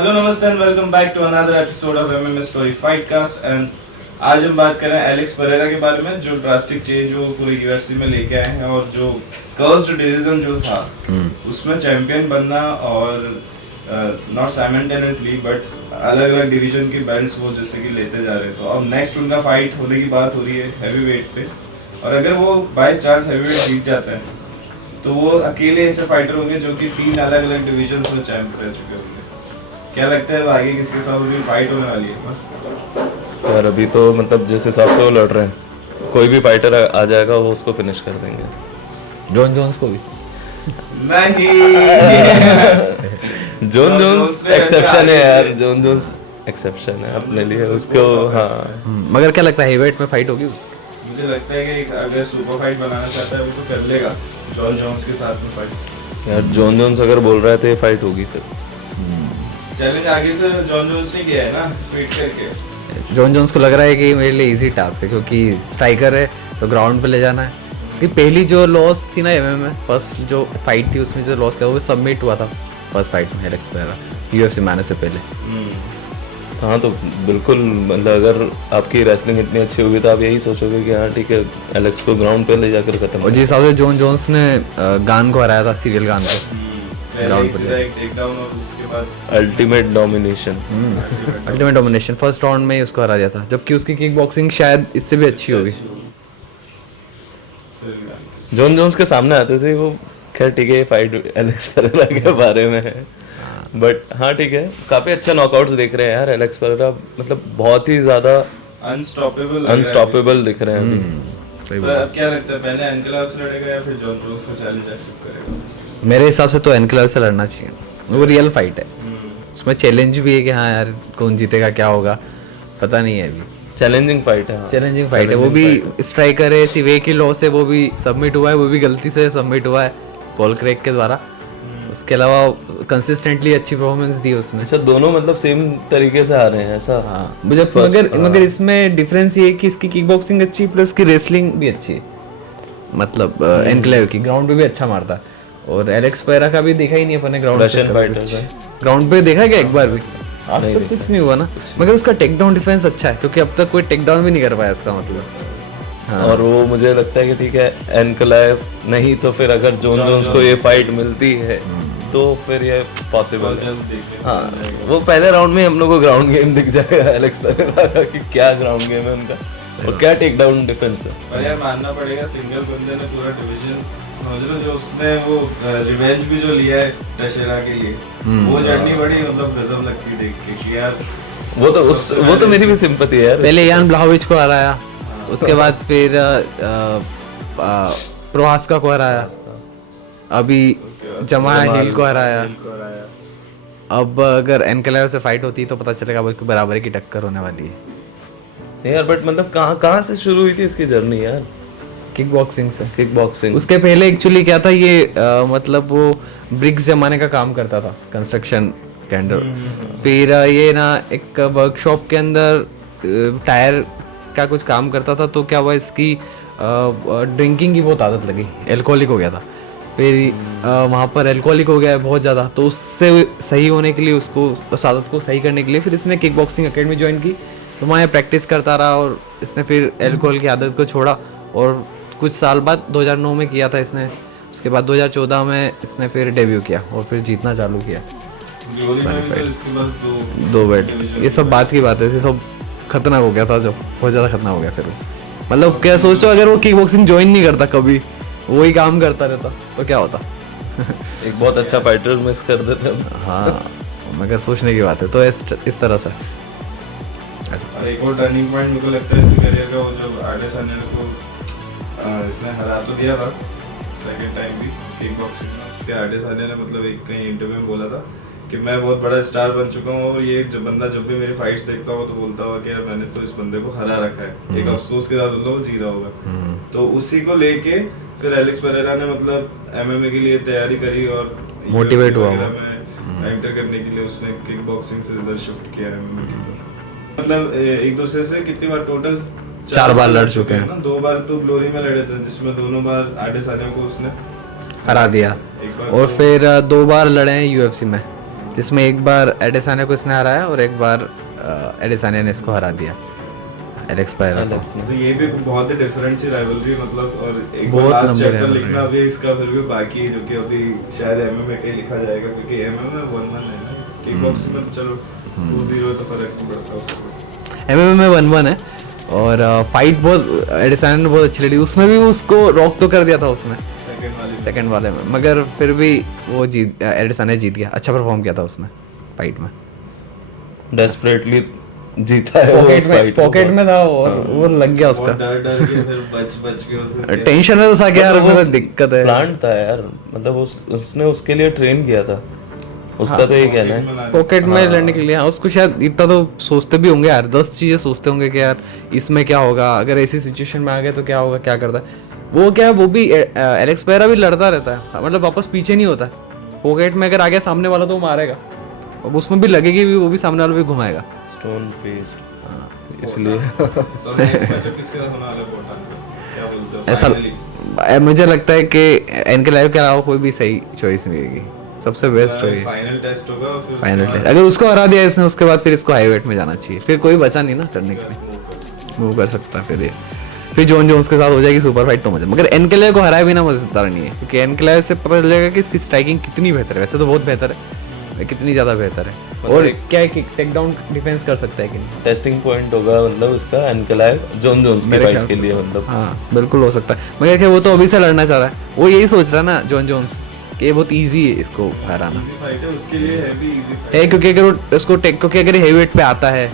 Hello namaste and welcome back to another episode of MMA story fight cast. And आज हम बात कर रहे हैं एलेक्स परेरा के बारे में, जो ड्रास्टिक चेंज वो पूरे यूएफसी में लेके आए हैं और जो कर्स्ड डिवीजन जो था उसमें चैंपियन बनना और नॉट साइमल्टेनियसली बट अलग अलग डिवीजन की बेल्ट्स वो जैसे कि लेते जा रहे हैं। तो अब नेक्स्ट उनका फाइट होने की बात हो रही है हैवी वेट पे, और अगर वो बाय चांस हैवी वेट जीत जाते हैं तो वो अकेले ऐसे फाइटर होंगे जो कि 3 अलग अलग डिवीजन में चैंप रह चुके होंगे। क्या लगता है आगे किसके साथ उनकी फाइट होने वाली है? यार अभी तो मतलब जिस हिसाब से वो लड़ रहे हैं, कोई भी फाइटर आ जाएगा वो उसको फिनिश कर देंगे। जॉन जोन्स को भी नहीं। जॉन जोन्स एक्सेप्शन है यार, जॉन जोन्स एक्सेप्शन है अपने लिए उसको। हाँ मगर क्या लगता है हेवीवेट में फाइट होगी उसकी? मुझे लगता है कि अगर सुपर फाइट बनाना चाहता है वो तो कर लेगा जॉन जोन्स के साथ में फाइट। यार जॉन जोन्स अगर बोल रहा है तो ये फाइट होगी फिर। चैलेंज आगे से जॉन जोन्स ने किया है ना ट्वीट करके। जॉन जोन्स को लग रहा है कि मेरे लिए इजी टास्क है क्योंकि स्ट्राइकर है तो ग्राउंड पे ले जाना है। उसकी पहली जो लॉस थी ना एमएमए में, फर्स्ट जो फाइट थी उसमें जो लॉस किया वो सबमिट हुआ था फर्स्ट फाइट में एलेक्स पेरेरा यूएफसी में आने से पहले। हाँ तो बिल्कुल, मतलब अगर आपकी रेसलिंग इतनी अच्छी होगी तो आप यही सोचोगे कि हाँ ठीक है एलेक्स को ग्राउंड पे ले जाकर खत्म। और जिस हिसाब से जॉन जोन्स ने गान को हराया था, सीरियल गान को ग्राउंड पर एक टेकडाउन और उसके बाद ultimate domination. Ultimate domination first round में ही उसको हरा दिया था, जबकि उसकी किक बॉक्सिंग शायद इससे भी अच्छी होगी। जॉन जोन्स के सामने आते से वो खैर ठीक है ये फाइट एलेक्स पेरेरा के बारे में है, बट हाँ ठीक है काफी अच्छे नॉकआउट्स देख रहे हैं यार एलेक्स पेरेरा, मतलब बहुत ही ज्यादा अनस्टॉपेबल दिख रहे हैं अभी। पर अब क्या लगता है पहले एंकलाव से लड़ेगा या फिर जॉन जोन्स को चैलेंज एक्सेप्ट करेगा? मेरे हिसाब से तो एनक्लेव से लड़ना चाहिए, वो रियल फाइट है। उसमें चैलेंज भी है कि हाँ यार कौन जीतेगा क्या होगा पता नहीं है अभी। चैलेंजिंग फाइट है, चैलेंजिंग फाइट है, वो भी स्ट्राइकर है, सिवे की लॉस है, वो भी सबमिट हुआ है, वो भी गलती से सबमिट हुआ है पॉल क्रेग के द्वारा। उसके अलावा कंसिस्टेंटली अच्छी परफॉर्मेंस दी उसने। अच्छा दोनों मतलब सेम तरीके से आ रहे हैं ऐसा? हाँ मुझे मगर इसमें डिफरेंस ये है कि इसकी किक बॉक्सिंग अच्छी प्लस की रेसलिंग भी अच्छी है, मतलब एनक्लेव की ग्राउंड पे भी अच्छा मारता है। और एलेक्स पेरेरा का भी देखा ही नहीं अपने ग्राउंड रशियन फाइटर है, ग्राउंड पे देखा क्या एक बार भी? आज तक कुछ नहीं हुआ ना, मगर उसका टेक डाउन डिफेंस अच्छा है क्योंकि अब तक कोई टेक डाउन भी नहीं कर पाया इसका मतलब। हाँ। और वो मुझे लगता है कि ठीक है एनक्लेव नहीं तो फिर अगर जॉन जोन्स को ये फाइट मिलती है तो फिर ये पॉसिबल है। हाँ वो पहले राउंड में हम लोग को ग्राउंड गेम दिख जाएगा एलेक्स पेरेरा का कि क्या ग्राउंड गेम है उनका और क्या टेक डाउन डिफेंस है। पर यार मानना पड़ेगा सिंगल बंदे ने पूरा डिवीजन समझ लो, जो उसने वो रिवेंज भी जो लिया है दशहरा के लिए, वो जर्नी बड़ी मतलब गजब लगती देख के कि यार वो तो मेरी भी सिंपैथी है यार। पहले यान ब्लाहोविच को हराया, उसके बाद फिर प्रोहास्का को हराया, अभी जमा हिल को हराया। अब अगर एनक्लेव से फाइट होती तो पता चलेगा उसकी बराबरी की टक्कर होने वाली है यार। बट मतलब कहाँ से शुरू हुई थी इसकी जर्नी यार? किक बॉक्सिंग से। किक बॉक्सिंग उसके पहले एक्चुअली क्या था ये मतलब वो ब्रिक्स जमाने का काम करता था कंस्ट्रक्शन के अंदर। फिर ये ना एक वर्कशॉप के अंदर टायर का कुछ काम करता था, तो क्या हुआ इसकी ड्रिंकिंग की बहुत आदत लगी, एल्कोहलिक हो गया था। फिर वहाँ पर एल्कोहलिक हो गया है बहुत ज़्यादा, तो उससे सही होने के लिए उसको उस आदत को सही करने के लिए फिर इसने किक बॉक्सिंग अकेडमी ज्वाइन की, तो वहाँ प्रैक्टिस करता रहा और इसने फिर एल्कोहल की आदत को छोड़ा और कुछ साल बाद 2009 में किया था इसने। उसके बाद 2014 में इसने फिर डेब्यू किया और फिर जीतना चालू किया। दो बेट ये सब बात की बात है, ये सब खतरनाक हो गया था, जो बहुत ज़्यादा खतरनाक हो गया फिर वो। मतलब क्या सोचो अगर वो किक बॉक्सिंग ज्वाइन नहीं करता कभी, वही काम करता रहता तो क्या होता। एक बहुत अच्छा फाइटर मिस कर देते हम। हाँ मगर सोचने की बात है, तो इस तरह से। और एक और टर्निंग पॉइंट मुझे लगता है इसके करियर का, वो जब आर्टिस्ट अनिल को इसने हरा तो दिया था सेकंड टाइम भी किक बॉक्सिंग में। उसके आर्टिस्ट अनिल ने मतलब एक कहीं इंटरव्यू में बोला था कि मैं बहुत बड़ा स्टार बन चुका हूँ और ये जो बंदा जब भी मेरी फाइट्स देखता होगा तो बोलता होगा कि यार मैंने तो इस बंदे को हरा रखा है, एक अफसोस के साथ वो जीता होगा। तो उसी को लेके फिर एलेक्स पेरेरा ने मतलब एमएमए के लिए तैयारी करी और मोटिवेट हुआ एंटर करने के लिए उसने किक बॉक्सिंग से इधर शिफ्ट किया एमएमए की तरफ। मतलब एक दूसरे से कितनी बार टोटल 4 बार लड़ चुके हैं ना। 2 बार तो ग्लोरी में लड़े थे जिसमें दोनों बार आर्टिस्ट अनिल को उसने हरा दिया, और फिर 2 बार लड़े हैं यूएफसी में जिसमें एक बार एडेसानिया को इसने हराया और एक बार एडेसानिया ने इसको हरा दिया एलेक्स पेरेरा को। एलेक्स ने तो ये भी बहुत ही डिफरेंट सी राइवलरी मतलब, और एक बहुत लास्ट लंबी चैप्टर rivalry लिखना भी इसका फिर भी बाकी है, जो कि अभी शायद एमएमए का ही लिखा जाएगा, क्योंकि एमएमए 1-1 है ना, किक बॉक्सिंग में तो चलो 2-0 तो फर्क नहीं पड़ता उसको। एमएमए में 1-1 है और फाइट बहुत एडेसानिया ने बहुत अच्छी लड़ी, उसमें भी उसको रॉक तो कर दिया था उसने सेकंड वाले में, मगर फिर भी वो जीत एडेसानिया जीत गया, अच्छा परफॉर्म किया था उसने फाइट में। डेस्परेटली जीता है वो उस fight को। पॉकेट में था और वो लग गया उसका, बहुत डर डर के फिर बच के उसे टेंशन में तो था कि यार मेरा दिक्कत है। प्लांट था यार, मतलब उसने उसके लिए ट्रेन किया था, उसका तो ये कहना है। पॉकेट में लड़ने के लिए हाँ, उसको शायद इतना तो सोचते भी होंगे यार, 10 चीजें सोचते होंगे कि यार इसमें क्या होगा, अगर ऐसी सिचुएशन में आ गए तो क्या होगा, क्या करता है वो। क्या वो भी एलेक्स पेरेरा भी लड़ता रहता है, मतलब वापस पीछे नहीं होता है। पॉकेट में अगर आ गया सामने वाला तो वो मारेगा, अब उसमें भी लगेगी भी, वो भी सामने वाला भी घुमाएगा। स्टोन फेस्ड, इसलिए तो नेक्स्ट मैचअप किसके साथ होने वाला है बोटा, क्या बोलते हो ऐसा फाइनली? मुझे लगता है कि एनकेलेव के अलावा कोई भी सही चॉइस नहीं रहेगी, सबसे बेस्ट होगी फाइनल टेस्ट होगा और फिर फाइनल टेस्ट। अगर उसको हरा दिया इसने उसके बाद फिर इसको हाईवेट में जाना चाहिए, फिर कोई बचा नहीं ना करने के लिए, मूव कर सकता है फिर ये। फिर जॉन जोन्स के साथ हो जाएगी सुपर फाइट तो मजा, मगर एनकेलेव को हराए बिना मजेदार नहीं है, क्योंकि एनकेलेव से पता चलेगा कि इसकी स्ट्राइकिंग कितनी बेहतर है, वैसे तो बहुत बेहतर है, कितनी ज्यादा बेहतर है, और क्या है कि टेक डाउन डिफेंस कर सकता है कि नहीं। टेस्टिंग पॉइंट होगा मतलब उसका एनकेलेव जॉन जोन्स की मेरे फाइट ख्याल के से लिए, तो। मतलब हाँ बिल्कुल हो सकता है, मगर क्या वो तो अभी से लड़ना चाह रहा है, वो यही सोच रहा है ना जॉन जोन्स कि ये बहुत इजी है इसको हराना इजी फाइट है उसके लिए, हैवी इजी फाइट है, क्योंकि अगर वो इसको क्योंकि अगर हेवीवेट पे आता है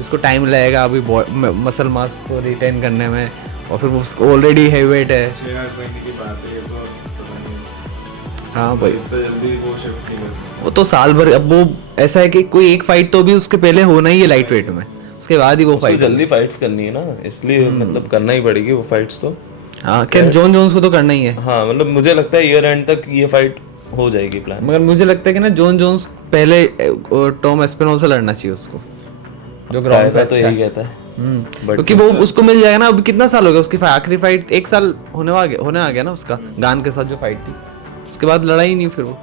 उसको टाइम लगेगा अभी मसल मास को रिटेन करने में, और फिर वो ऑलरेडी हेवीवेट है। 6-8 महीने की बात है ये तो, पता नहीं हाँ भाई इतना जल्दी वो शिफ्ट नहीं कर सकते। वो तो साल भर, अब वो ऐसा है कि कोई एक फाइट तो भी उसके पहले होना ही है लाइट वेट में, उसके बाद ही वो उसको फाइट। जल्दी फाइट्स करनी है ना, इसलिए मतलब करना ही पड़ेगी वो फाइट्स तो। हाँ क्या जॉन जोन्स को तो करना ही है, हाँ मतलब मुझे लगता है ईयर एंड तक ये फाइट हो जाएगी प्लान। मगर मुझे लगता है कि ना जॉन जोन्स पहले टॉम एस्पिनोल से लड़ना चाहिए उसको, जो ग्राउंड पे तो अच्छा यही है। कहता है But क्योंकि वो उसको मिल जाएगा ना, अभी कितना साल हो गया उसकी आखिरी फाइट, 1 साल होने आ गया ना उसका गान के साथ जो फाइट थी, उसके बाद लड़ा ही नहीं फिर वो।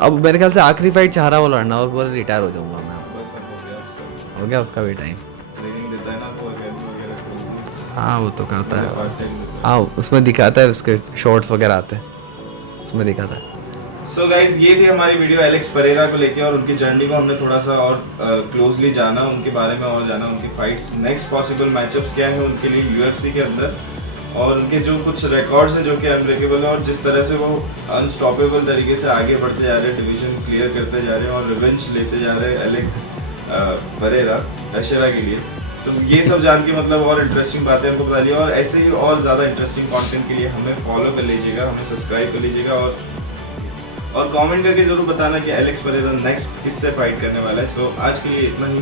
अब मेरे ख्याल से आखिरी फाइट चाह रहा वो लड़ना, और पूरा रिटायर हो जाऊंगा मैं, बस अब हो गया उसका, हो गया उसका भी टाइम। ट्रेनिंग देता है ना वो अकेडमी वगैरह खोलती हाँ वो तो करता है, पार्ट टाइम देता हाँ उसमें दिखाता है, उसके शॉर्ट्स वगैरह आते हैं उसमें दिखाता है। सो गाइस ये थी हमारी वीडियो एलेक्स परेरा को लेके, और उनकी जर्नी को हमने थोड़ा सा और क्लोजली जाना, उनके बारे में और जाना, उनकी फाइट्स, नेक्स्ट पॉसिबल मैचअप्स क्या है उनके लिए यूएफसी के अंदर, और उनके जो कुछ रिकॉर्ड्स हैं जो कि अनब्रेकेबल है, और जिस तरह से वो अनस्टॉपेबल तरीके से आगे बढ़ते जा रहे हैं, डिवीजन क्लियर करते जा रहे हैं और रिवेंज लेते जा रहे हैं एलेक्स परेरा तशेरा के लिए। तो ये सब जान के मतलब और इंटरेस्टिंग बातें हमको बता दी, और ऐसे ही और ज़्यादा इंटरेस्टिंग कंटेंट के लिए हमें फॉलो कर लीजिएगा, हमें सब्सक्राइब कर लीजिएगा, और कमेंट करके ज़रूर बताना कि एलेक्स परेरा नेक्स्ट किससे फाइट करने वाला है। सो आज के लिए इतना ही।